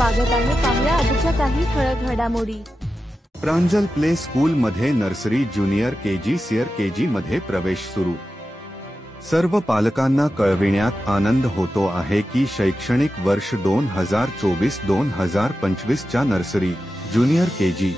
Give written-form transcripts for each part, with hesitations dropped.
स्वागत आहे। पाहूया आजच्या काही ठळक घडामोडी। प्रांजल प्ले स्कूल मध्ये nursery junior KG senior KG मध्ये प्रवेश सुरू। सर्व पालकांना कळविण्यात आनंद होतो आहे की शैक्षणिक वर्ष 2024-2025 च्या nursery junior KG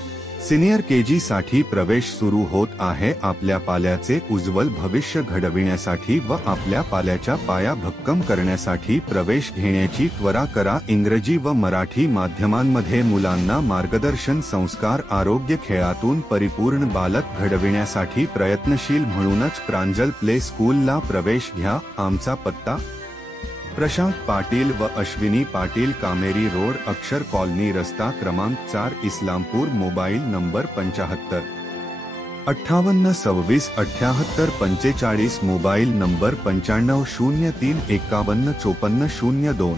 senior KG साठी प्रवेश सुरू होत आहे। आपल्या पाल्याचे उज्ज्वल भविष्य घडविण्यासाठी व आपल्या पाल्याच्या पाया भक्कम करण्यासाठी प्रवेश घेण्याची त्वरा करा। इंग्रजी व मराठी माध्यमांमध्ये मुलांना मार्गदर्शन, संस्कार, आरोग्य, खेळातून परिपूर्ण बालक घडविण्यासाठी प्रयत्नशील म्हणूनच प्रांजल प्ले स्कूलला प्रवेश घ्या। आमचा पत्ता: प्रशांत पाटील व अश्विनी पाटील, कामेरी रोड, अक्षर कॉलनी, रस्ता क्रमांक 4, Islampur. Mobile number 75 58 26 78 45। Mobile number 95 03 51 54 02।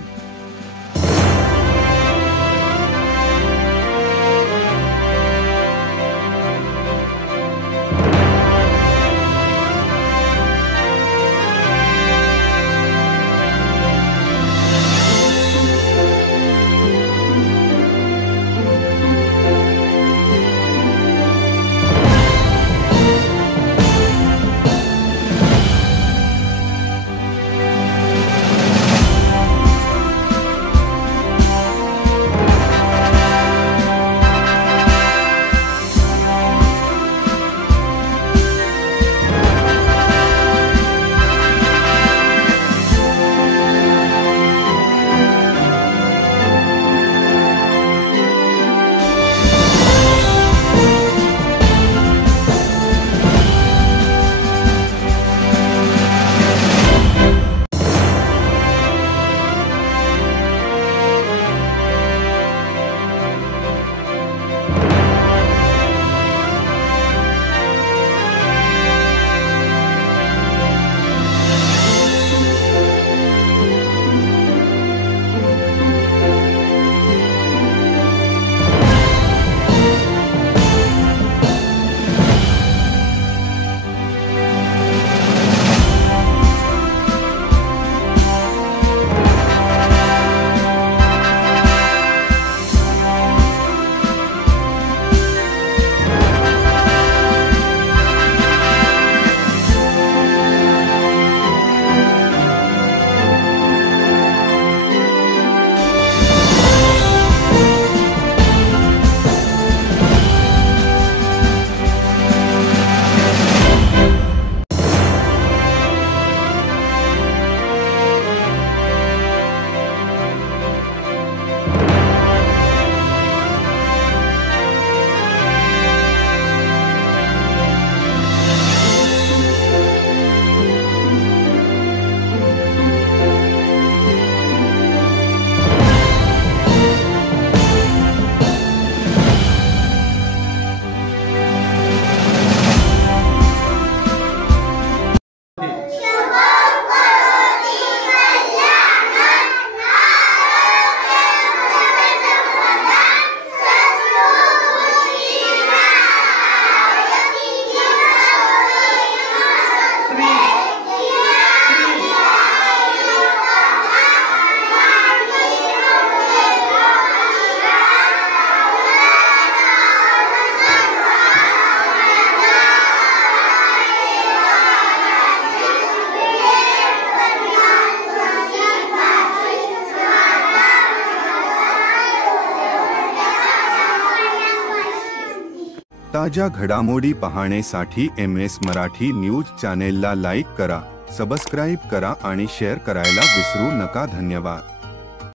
ताज्या घडामोडी पाहण्यासाठी MS मराठी न्यूज चॅनेलला लाईक करा, सबस्क्राइब करा आणि शेअर करायला विसरू नका। धन्यवाद।